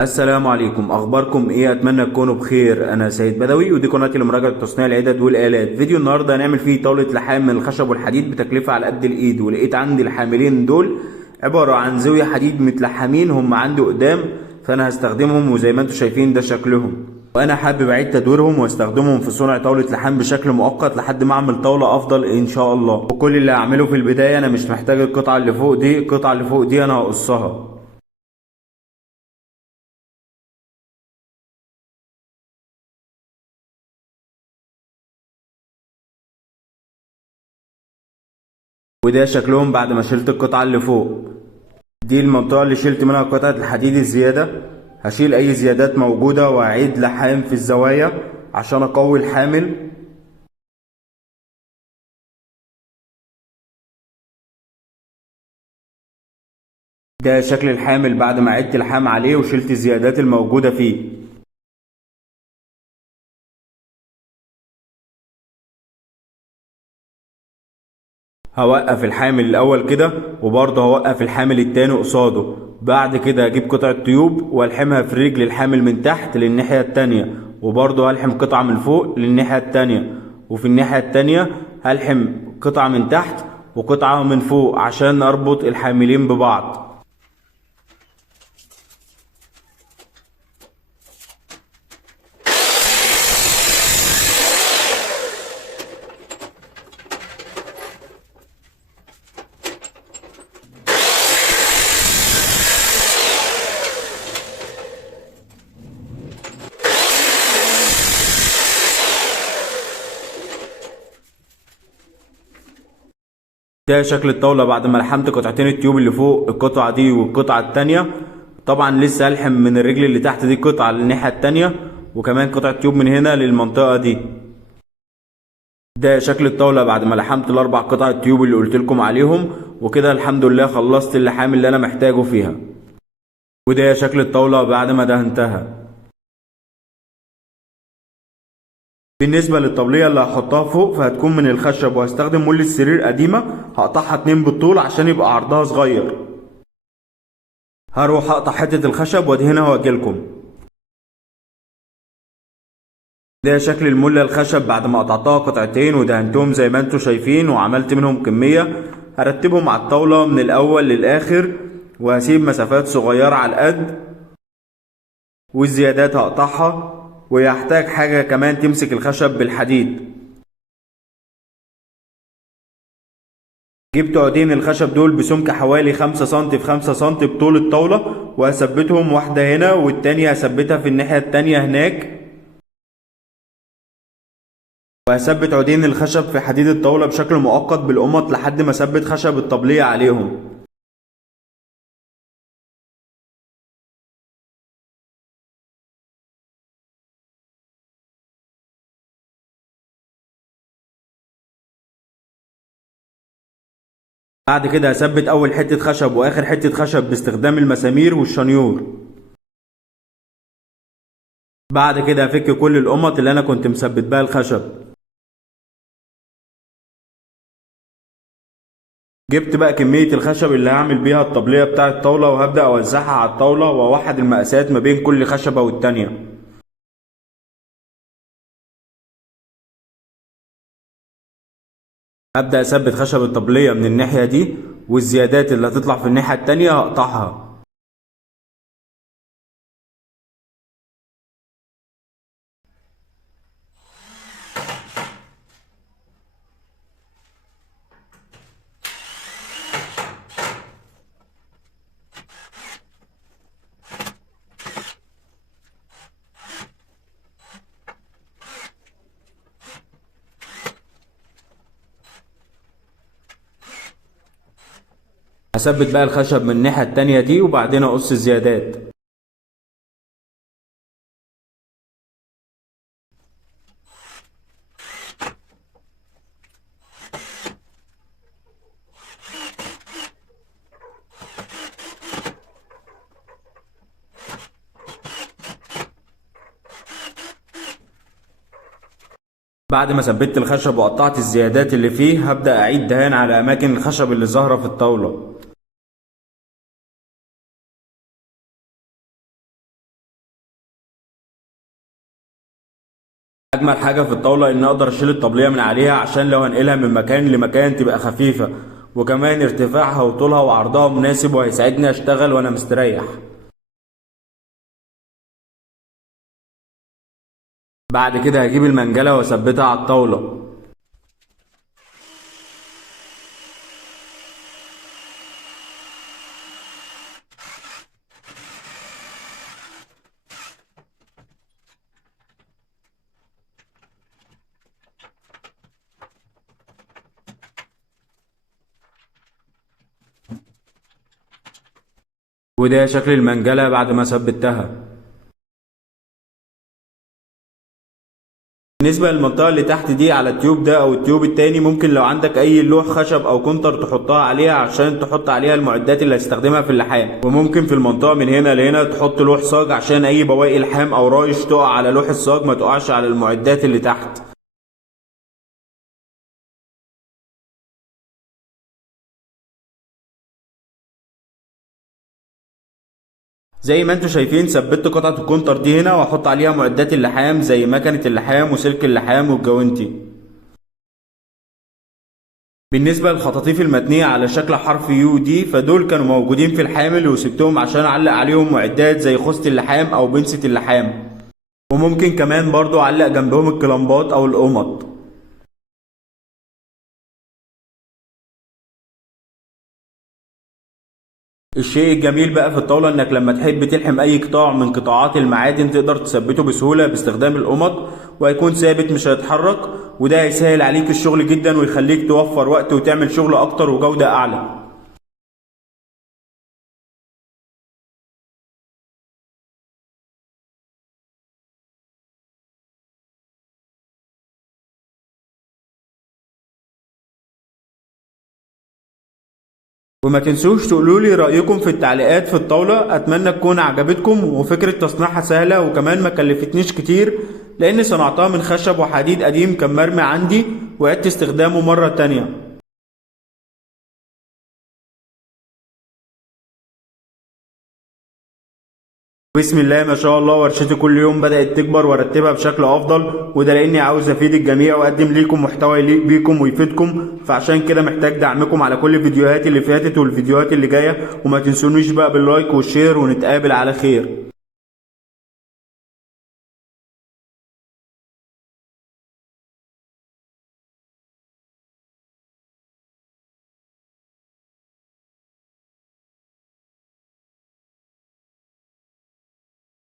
السلام عليكم، اخباركم ايه؟ اتمنى تكونوا بخير. انا سيد بدوي ودي قناتي لمراجعه تصنيع العدد والالات. فيديو النهارده هنعمل فيه طاوله لحام من الخشب والحديد بتكلفه على قد الايد. ولقيت عندي الحاملين دول عباره عن زاويه حديد متلحمين، هم عندي قدام، فانا هستخدمهم وزي ما انتم شايفين ده شكلهم. وانا حابب اعيد تدويرهم واستخدمهم في صنع طاوله لحام بشكل مؤقت لحد ما اعمل طاوله افضل ان شاء الله. وكل اللي هعمله في البدايه، انا مش محتاج القطعه اللي فوق دي، القطعه اللي فوق دي انا هقصها. وده شكلهم بعد ما شلت القطعة اللي فوق. دي المنطقة اللي شلت منها قطعة الحديد الزيادة. هشيل اي زيادات موجودة واعيد لحام في الزوايا عشان اقوي الحامل. ده شكل الحامل بعد ما عدت لحام عليه وشلت الزيادات الموجودة فيه. هوقف الحامل الاول كده، وبرضه هوقف الحامل التاني قصاده. بعد كده هجيب قطعة تيوب والحمها في رجل الحامل من تحت للناحية التانية، وبرضه هلحم قطعة من فوق للناحية التانية، وفي الناحية التانية هلحم قطعة من تحت وقطعة من فوق عشان اربط الحاملين ببعض. ده شكل الطاولة بعد ما لحمت قطعتين التيوب اللي فوق القطعة دي والقطعة التانية. طبعا لسه هلحم من الرجل اللي تحت دي قطعة للناحية التانية، وكمان قطعة تيوب من هنا للمنطقة دي. ده شكل الطاولة بعد ما لحمت الاربع قطع التيوب اللي قلت لكم عليهم. وكده الحمد لله خلصت اللحام اللي انا محتاجه فيها. وده شكل الطاولة بعد ما دهنتها. بالنسبة للطبلية اللي هحطها فوق فهتكون من الخشب، وهستخدم مول السرير قديمة هقطعها 2 بالطول عشان يبقى عرضها صغير. هروح اقطع حتة الخشب وادهنها واجيلكم. ده شكل الملة الخشب بعد ما قطعتها قطعتين ودهنتهم زي ما انتم شايفين وعملت منهم كمية. هرتبهم على الطاولة من الاول للاخر، وهسيب مسافات صغيرة على القد، والزيادات هقطعها. ويحتاج حاجة كمان تمسك الخشب بالحديد. جبت عودين الخشب دول بسمك حوالي 5 سم في 5 سم بطول الطاولة، وهثبتهم واحدة هنا والتانية هثبتها في الناحية التانية هناك. وهثبت عودين الخشب في حديد الطاولة بشكل مؤقت بالقمط لحد ما اثبت خشب الطبلية عليهم. بعد كده هثبت اول حتة خشب واخر حتة خشب باستخدام المسامير والشنيور. بعد كده هفك كل القمط اللي انا كنت مثبت بها الخشب. جبت بقى كمية الخشب اللي هعمل بيها الطبلية بتاع الطاولة، وهبدأ اوزعها على الطاولة واوحد المقاسات ما بين كل خشبة والتانية. هبدأ اثبت خشب الطبلية من الناحية دي، والزيادات اللي هتطلع في الناحية التانية هقطعها. هثبت بقى الخشب من الناحية التانية دي وبعدين اقص الزيادات. بعد ما ثبت الخشب وقطعت الزيادات اللي فيه، هبدأ اعيد دهان على اماكن الخشب اللي ظاهرة في الطاولة. اجمل حاجه في الطاوله ان اقدر اشيل الطبليه من عليها عشان لو هنقلها من مكان لمكان تبقى خفيفه، وكمان ارتفاعها وطولها وعرضها مناسب وهيساعدني اشتغل وانا مستريح. بعد كده هجيب المنجله واثبتها على الطاوله. وده شكل المنجله بعد ما ثبتها. بالنسبة للمنطقة اللي تحت دي على التيوب ده او التيوب التاني، ممكن لو عندك اي لوح خشب او كونتر تحطها عليها عشان تحط عليها المعدات اللي هتستخدمها في اللحام. وممكن في المنطقة من هنا لهنا تحط لوح صاج عشان اي بواقي لحام او رايش تقع على لوح الصاج ما تقعش على المعدات اللي تحت. زي ما انتوا شايفين ثبت قطعة الكونتر دي هنا واحط عليها معدات اللحام زي مكنة اللحام وسلك اللحام والجوانتي. بالنسبة للخطاطيف المتنية على شكل حرف يو دي، فدول كانوا موجودين في الحامل وسبتهم عشان اعلق عليهم معدات زي خوذة اللحام او بنسة اللحام، وممكن كمان برضو اعلق جنبهم الكلامبات او القمط. الشيء الجميل بقى في الطاولة انك لما تحب تلحم اي قطاع من قطاعات المعادن تقدر تثبته بسهولة باستخدام القمط، وهيكون ثابت مش هيتحرك، وده هيسهل عليك الشغل جدا ويخليك توفر وقت وتعمل شغل اكتر وجودة اعلى. وما تنسوش تقولولي رأيكم في التعليقات في الطاولة. اتمنى تكون عجبتكم، وفكرة تصنيعها سهلة وكمان ما كلفتنيش كتير لاني صنعتها من خشب وحديد قديم كان مرمي عندي وعدت استخدامه مرة تانية. بسم الله ما شاء الله، ورشتي كل يوم بدأت تكبر وارتبها بشكل افضل، وده لاني عاوز افيد الجميع واقدم ليكم محتوى يليق بيكم ويفيدكم، فعشان كده محتاج دعمكم على كل الفيديوهات اللي فاتت والفيديوهات اللي جايه. وما تنسونيش بقى باللايك والشير، ونتقابل على خير.